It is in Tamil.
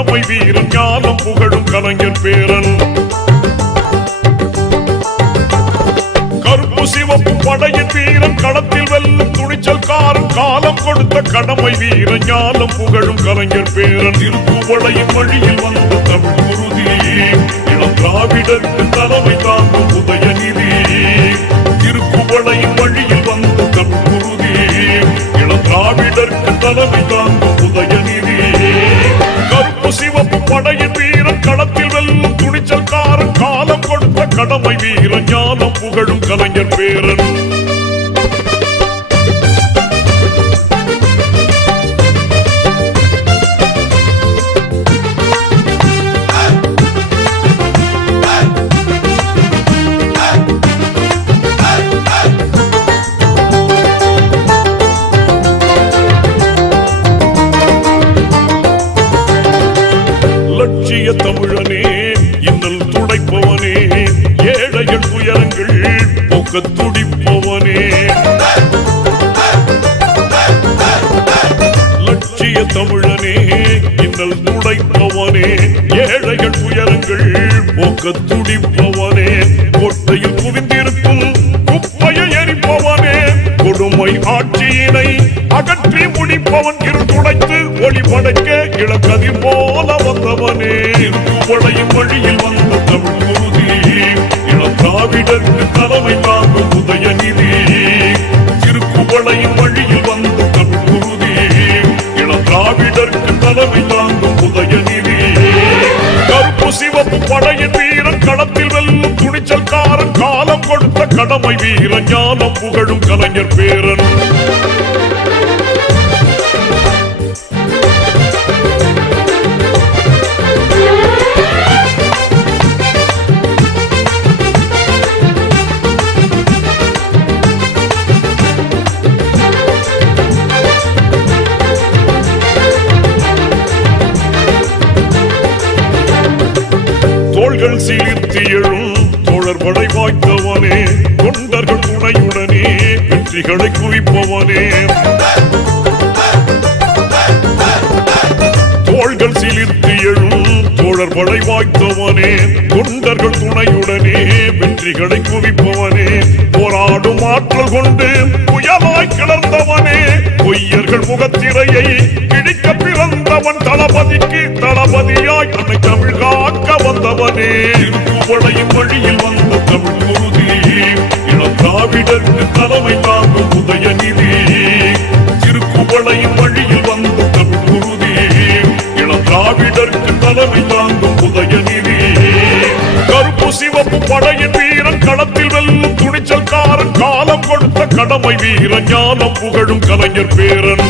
கடமை வீரன் ஞானம் புகழும் கலைஞர் பேரன். கருப்பு சிவப்பு படையின் வீரன் களத்தில் வெல்லும் துணிச்சல்காரன் காலம் கொடுத்த கடமை வீரன் ஞானம் புகழும் கலைஞர் பேரன். திருக்குவளையின் வழியில் வந்த தமிழ் குருதி இளம் திராவிடருக்கு தலைமை தாங்கும் உதயநிதி. திருக்குவளையின் வழியில் வந்த தமிழ் குருதி இளம் திராவிடருக்கு தலைமை தாங்கும் உதயநிதி. கருப்பு சிவப்பு படையின் வீரன் களத்தில் வெல்லும் துணிச்சல்காரன் காலம் கொடுத்த கடமை வீரன் ஞானம் புகழும் கலைஞர் பேரன். லட்சிய தமிழனே இன்னல் துடைப்பவனே ஏழைகள் துயரங்கள் போக்க துடிப்பவனே. லட்சிய தமிழனே இன்னல் துடைப்பவனே ஏழைகள் துயரங்கள் போக்க துடிப்பவனே. கோட்டையில் குவிந்திருக்கும் குப்பையை எரிப்பவனே கொடுமை ஆட்சியினை அகற்றி முடிப்பவன். இருந்துடைத்து ஒளி படைக்க இளக்கதிர் போல வந்தவனே. திருக்குவளையின் வழியில் வந்த தமிழ் குருதி இளம் திராவிடருக்கு தலைமை தாங்கும் உதயநிதி. திருக்குவளையின் வழியில் வந்த தமிழ் குருதி இளம் திராவிடருக்கு தலைமை தாங்கும் உதயநிதி. கருப்பு சிவப்பு படையின் வீரன் களத்தில் வெல்லும் துணிச்சல்காரன் காலம் கொடுத்த கடமை வீரன் ஞானம் புகழும் கலைஞர் பேரன். தோள்கள் சீர்த்தி எழும் தோழர் படை வாய்த்தவனே தொண்டர்கள் துணையுடனே வெற்றிகளை குவிப்பவனே. தோள்கள் சீர்த்தி எழும் தோழர் படை வாய்த்தவனே தொண்டர்கள் துணையுடனே வெற்றிகளை குவிப்பவனே. போராடும் ஆற்றல் கொண்டு புயலாய் கிளர்ந்தவனே பொய்யர்கள் முகத்திரையை கிழிக்க பிறந்தவன். தளபதிக்கு தளபதியாய் அன்னை தமிழ் காக்க வந்தவனே. திருக்குவளையின் வழியில் வந்த தமிழ் குருதி இளம் திராவிடருக்கு தலைமை தாங்கும் உதயநிதி. திருக்குவளையின் வழியில் வந்த தமிழ் குருதி இளம் திராவிடருக்கு தலைமை தாங்கும் உதயநிதி. கருப்பு சிவப்பு படையின் வீரன் களத்தில் வெல்லும் துணிச்சல்காரன் காலம் கொடுத்த கடமை வீரன் ஞானம் புகழும் கலைஞர் பேரன்.